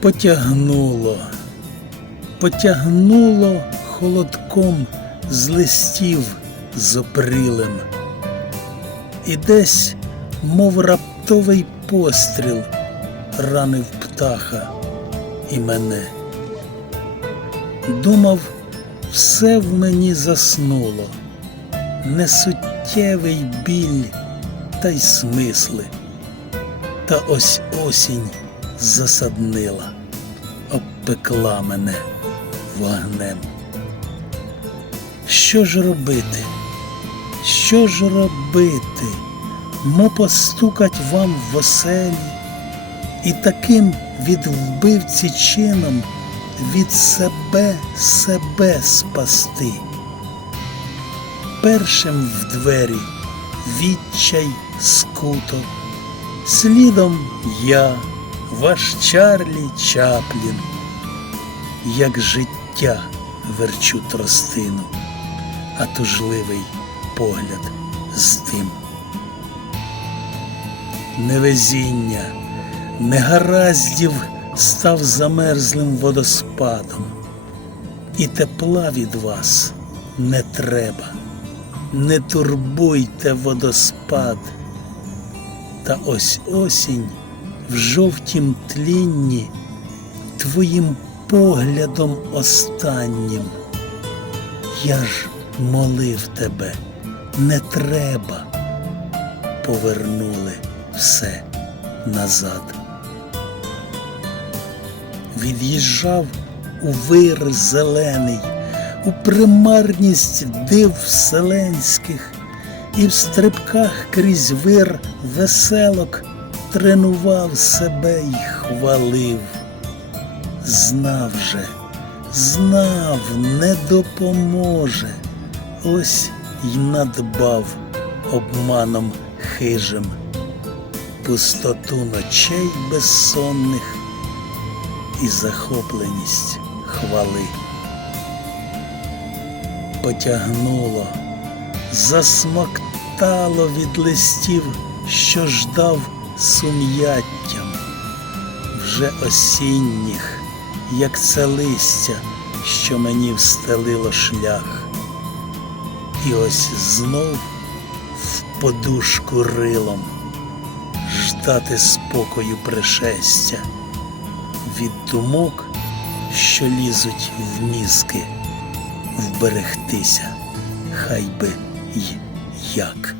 Потягнуло, потягнуло холодком з листів з оприлим. І десь, мов раптовий постріл, ранив птаха і мене. Думав, все в мені заснуло, несуттєвий біль та й смисли. Та ось осінь засаднила, обпекла мене вогнем. Що ж робити? Що ж робити? Мо постукать вам в оселі і таким від вбивці чином від себе себе спасти. Першим в двері відчай скуто, слідом я, ваш Чарлі Чаплін, як життя верчу тростину, а тужливий погляд з тим. Невезіння, негараздів став замерзлим водоспадом, і тепла від вас не треба, не турбуйте водоспад. Та ось осінь в жовтім тлінні твоїм поглядом останнім. Я ж молив тебе, не треба, повернули все назад. Від'їжджав у вир зелений, у примарність див вселенських, і в стрибках крізь вир веселок тренував себе й хвалив. Знав же, знав, не допоможе, ось й надбав обманом хижим, пустоту ночей безсонних і захопленість хвали. Потягнуло, засмоктало від листів, що ждав сум'яттям, вже осінніх, як це листя, що мені встелило шлях. І ось знов в подушку рилом ждати спокою пришестя від думок, що лізуть в мізки, вберегтися, хай би й як.